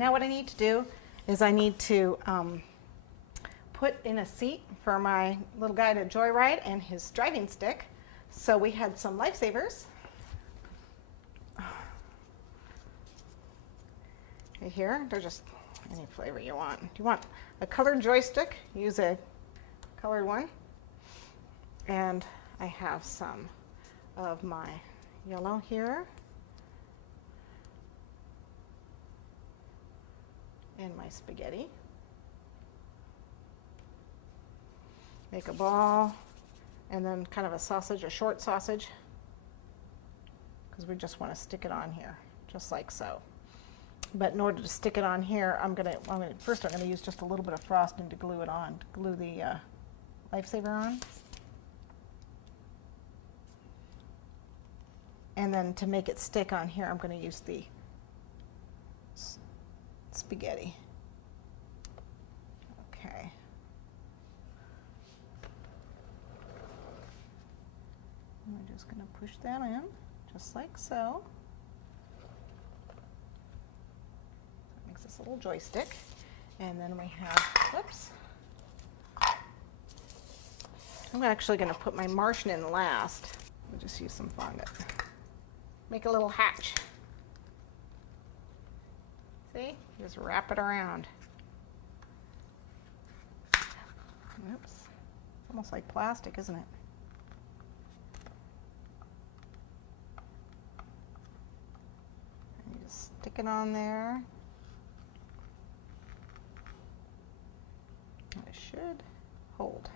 now what I need to do is I need to put in a seat for my little guy to joyride and his driving stick. So we had some lifesavers. Right here, they're just any flavor you want. Do you want a colored joystick? Use a colored one. And I have some of my yellow here. And my spaghetti. Make a ball, and then kind of a sausage, a short sausage, because we just want to stick it on here, just like so. But in order to stick it on here, first I'm gonna use just a little bit of frosting to glue it on, to glue the lifesaver on. And then to make it stick on here, I'm gonna use the spaghetti. Okay. We're just going to push that in, just like so. That makes this little joystick. And then we have, whoops. I'm actually going to put my Martian in last. We'll just use some fondant. Make a little hatch. See? Just wrap it around. Oops. It's almost like plastic, isn't it? And you just stick it on there. And it should hold.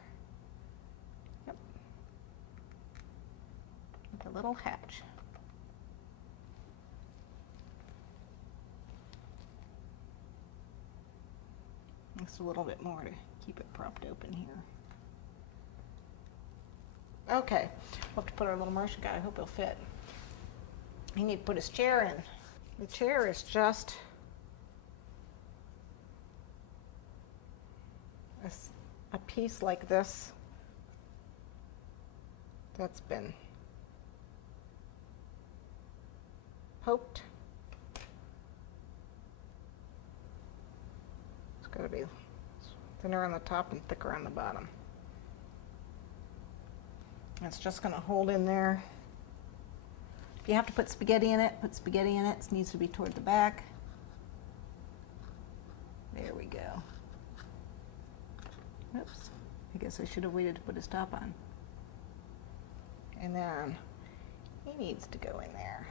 Yep. Like a little hatch. Just a little bit more to keep it propped open here. Okay, we'll have to put our little Martian guy. I hope he'll fit. You need to put his chair in. The chair is just a piece like this that's been poked. It's got to be thinner on the top and thicker on the bottom. It's just going to hold in there. If you have to put spaghetti in it, put spaghetti in it. It needs to be toward the back. There we go. Oops. I guess I should have waited to put his top on. And then he needs to go in there.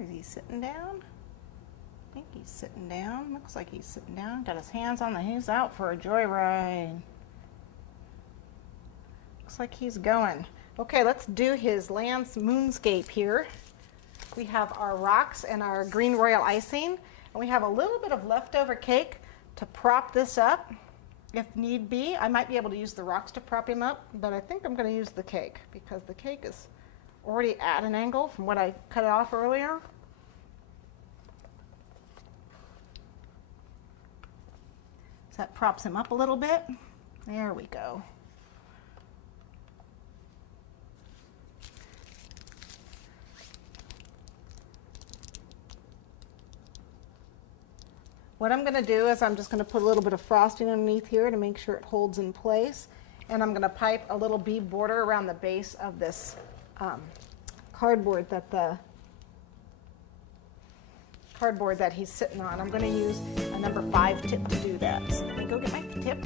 Is he sitting down? I think he's sitting down. Looks like he's sitting down. Got his hands on the, he's out for a joyride. Looks like he's going. Okay, let's do his land's moonscape here. We have our rocks and our green royal icing, and we have a little bit of leftover cake to prop this up if need be. I might be able to use the rocks to prop him up, but I think I'm going to use the cake because the cake is already at an angle from what I cut it off earlier. So that props him up a little bit. There we go. What I'm going to do is I'm just going to put a little bit of frosting underneath here to make sure it holds in place. And I'm going to pipe a little bead border around the base of this cardboard that he's sitting on. I'm going to use a number 5 tip to do that. So let me go get my tip.